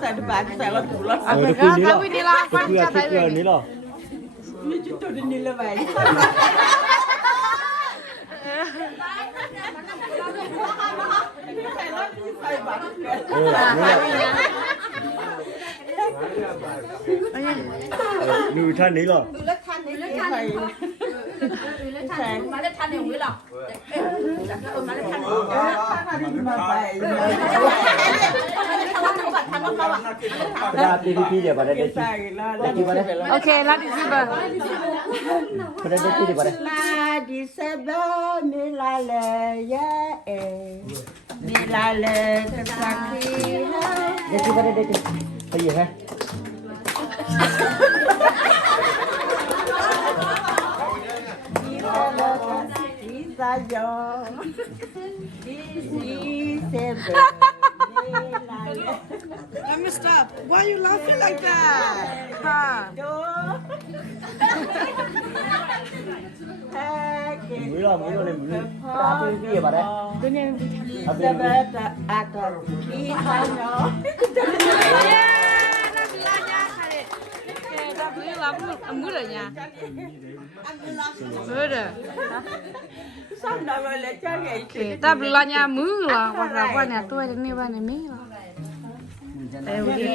ใส่บาตรใส่รถถูรถ คืนนี้หรอเพื่อคิดเกินนี้หรอ มีจุดจุดนี้เลยไปใส่รถใส่บาตรดูท่านนี้หรอ แสงมาได้ทันอย่างนี้หรอมาได้ทันมาไปลาดีพี่เดี๋ยวมาได้ได้กี่มาได้ โอเคลาดิซิเบอร์ มาได้กี่เดี๋ยวมาได้ ลาดิเซเบอร์มิลาเลยเอมิลาเลยสักทีฮะ ได้กี่มาได้ได้กี่ไปอยู่ไหม Let me stop. Why are you laughing like that? ค่ะ มือหรอมือเลยมือลาพี่มาได้ ตัวนี้ Sebab ada kisahnya. ဒါဘယ်လာအမှုရညာဟုတ်တယ် Sana boleh cari. ဒါဘယ်လာညာမူလာဘာဘာညာတော့နေပါနေမီလာအဲဒီ